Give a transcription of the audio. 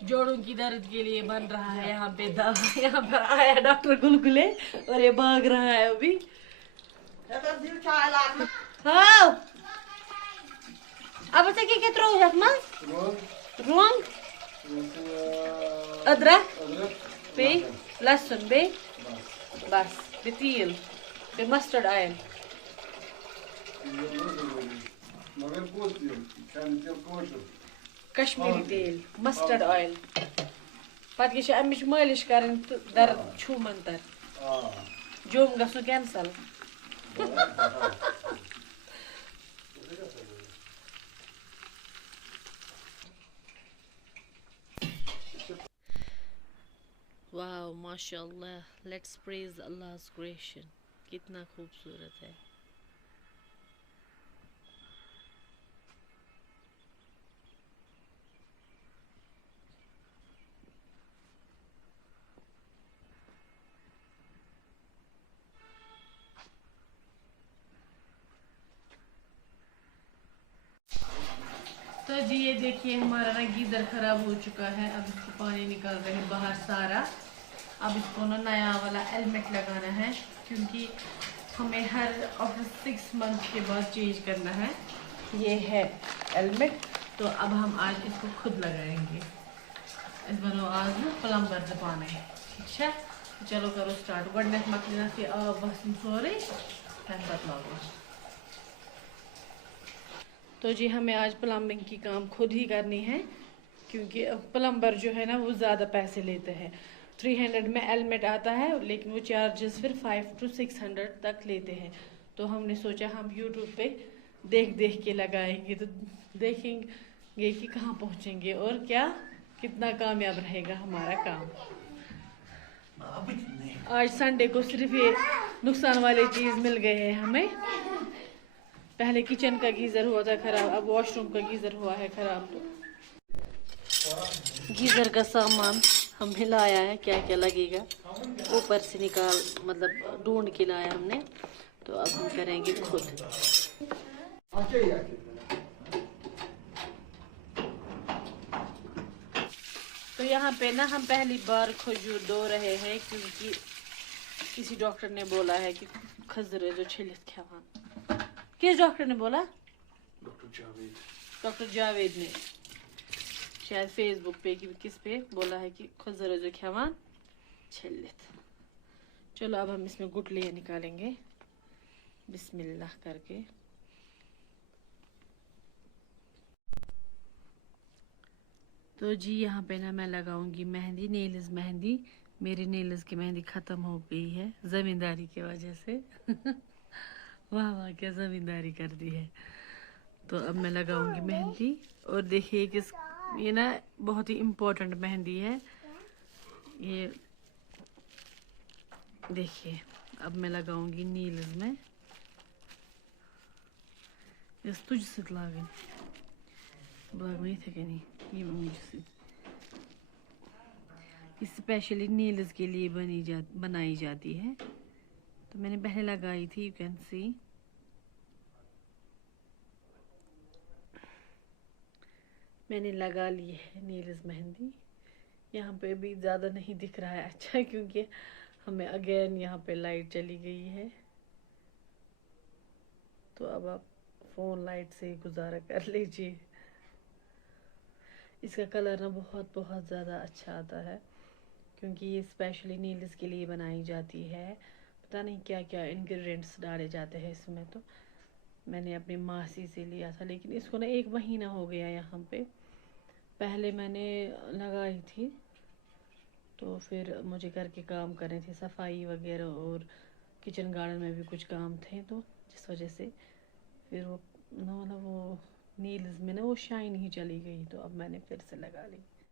जोड़ों की दर्द के लिए बन रहा है यहाँ पे दवा। यहाँ पर आया डॉक्टर गुलगुले और ये भाग रहा है अभी। हाँ अब से क्या त्रो है अपना रोंग अदरक बे लहसुन बे बस बे तेल बे मस्टर्ड ऑयल कश्मीरी तेल मस्टर्ड ऑयल पत गई अमिच मालिश करन तो दर्द छूमन तर जोम गसो कैंसल वाओ माशाल्लाह लेट्स प्रेज अल्लाह's creation कितना खूबसूरत है। तो जी ये देखिए हमारा ना गीजर खराब हो चुका है। अब इसको पानी निकाल रहे हैं बाहर सारा। अब इसको ना नया वाला हेलमेट लगाना है क्योंकि हमें हर आफ्टर 6 मंथ के बाद चेंज करना है। ये है हेलमेट तो अब हम आज इसको खुद लगाएंगे। इस बनो आज ना प्लम्बर दपाना है ठीक है। चलो करो स्टार्ट गडनेथ मकलिना से बस सोरे तन बतलाओ। तो जी हमें आज प्लम्बिंग की काम खुद ही करनी है क्योंकि प्लम्बर जो है ना वो ज़्यादा पैसे लेते हैं। 300 में हेलमेट आता है लेकिन वो चार्जेस फिर 500 to 600 तक लेते हैं। तो हमने सोचा हम यूट्यूब पे देख देख के लगाएंगे तो देखेंगे कि कहाँ पहुँचेंगे और क्या कितना कामयाब रहेगा हमारा काम। आज संडे को सिर्फ ये नुकसान वाली चीज़ मिल गए हैं हमें। पहले किचन का गीज़र हुआ था ख़राब अब वॉशरूम का गीज़र हुआ है ख़राब। तो गीज़र का सामान हमने लाया है क्या क्या लगेगा ऊपर से निकाल मतलब ढूंढ के लाया हमने। तो अब हम करेंगे खुद। तो यहाँ पे ना हम पहली बार खजूर धो रहे हैं क्योंकि किसी डॉक्टर ने बोला है कि खजूर जो छिलित खावा। किस डॉक्टर ने बोला? डॉक्टर जावेद ने शायद फेसबुक पे कि किस पे बोला है कि खजूर जो खावा छिलित। चलो अब हम इसमें गुठलियाँ निकालेंगे बिस्मिल्लाह करके। तो जी यहाँ पे ना मैं लगाऊंगी मेहंदी नेल्स मेहंदी। मेरी नेल्स की मेहंदी ख़त्म हो गई है ज़मींदारी की वजह से वाह वाह क्या ज़मींदारी कर दी है। तो अब मैं लगाऊंगी मेहंदी और देखिए किस ये ना बहुत ही इम्पोर्टेंट मेहंदी है ये देखिए। अब मैं लगाऊंगी नील्स में इस तुझ से लागे नहीं थे कि नहीं ये मुझसे स्पेशली नील्स के लिए बनाई जाती है। तो मैंने पहले लगाई थी यू कैन सी। मैंने लगा ली है नील्स मेहंदी। यहाँ पे भी ज़्यादा नहीं दिख रहा है अच्छा क्योंकि हमें अगेन यहाँ पे लाइट चली गई है। तो अब आप फ़ोन लाइट से ही गुजारा कर लीजिए। इसका कलर ना बहुत बहुत ज़्यादा अच्छा आता है क्योंकि ये स्पेशली नील्स के लिए बनाई जाती है। पता नहीं क्या क्या इंग्रेडिएंट्स डाले जाते हैं इसमें। तो मैंने अपनी मासी से लिया था लेकिन इसको ना 1 महीना हो गया यहाँ पे। पहले मैंने लगाई थी तो फिर मुझे घर के काम करने थे सफाई वगैरह और किचन गार्डन में भी कुछ काम थे तो जिस वजह से फिर वो मतलब वो नील्स में ना वो शाइन ही चली गई। तो अब मैंने फिर से लगा ली।